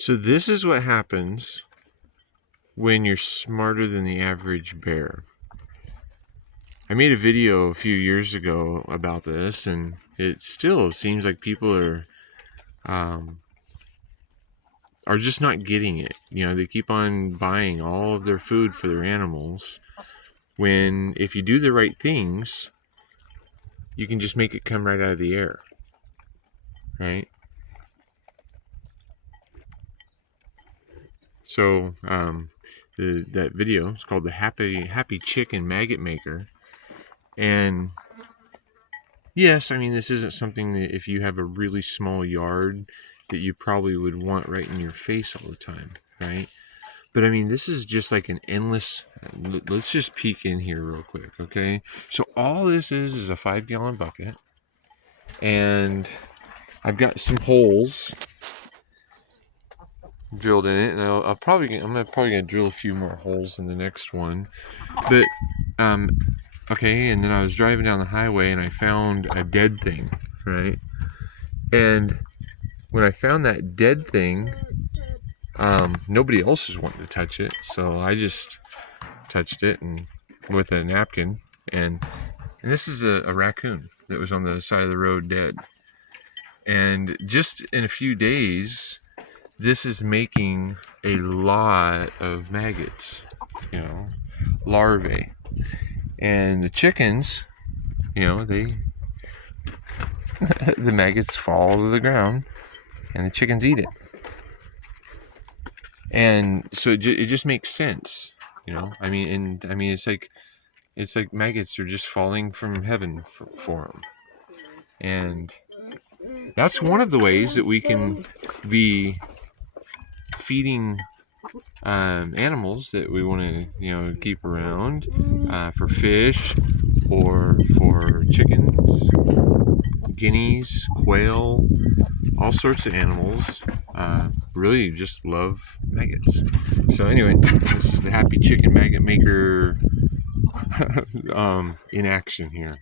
So this is what happens when you're smarter than the average bear. I made a video a few years ago about this, and it still seems like people are just not getting it. You know, they keep on buying all of their food for their animals, when if you do the right things, you can just make it come right out of the air, right? So that video is called the Happy Chicken Maggot Maker. And yes, I mean, this isn't something that if you have a really small yard that you probably would want right in your face all the time, right? But I mean, this is just like an endless. Let's just peek in here real quick, okay? So all this is a 5-gallon bucket, and I've got some holes drilled in it, and I'm probably gonna drill a few more holes in the next one. But okay, and then I was driving down the highway and I found a dead thing, right? And when I found that dead thing, nobody else was wanting to touch it, so I just touched it and with a napkin, and this is a raccoon that was on the side of the road dead. And just in a few days, this is making a lot of maggots, larvae. And the chickens, they the maggots fall to the ground and the chickens eat it. And so it just makes sense, I mean, it's like maggots are just falling from heaven for them. And that's one of the ways that we can be feeding animals that we want to keep around, for fish or for chickens, guineas, quail, all sorts of animals really just love maggots. So anyway, this is the Happy Chicken Maggot Maker in action here.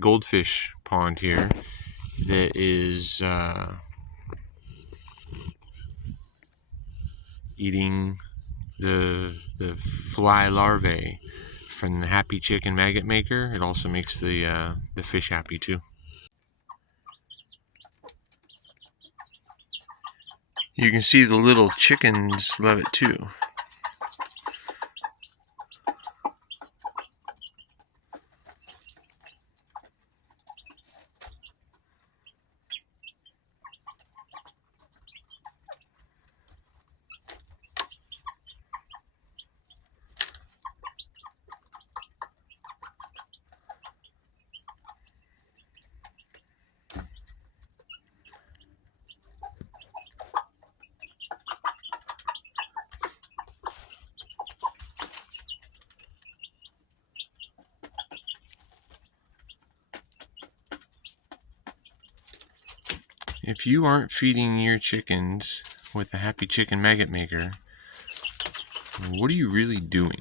Goldfish pond here that is eating the fly larvae from the Happy Chicken Maggot Maker. It also makes the fish happy too. You can see the little chickens love it too. If you aren't feeding your chickens with the Happy Chicken Maggot Maker, what are you really doing?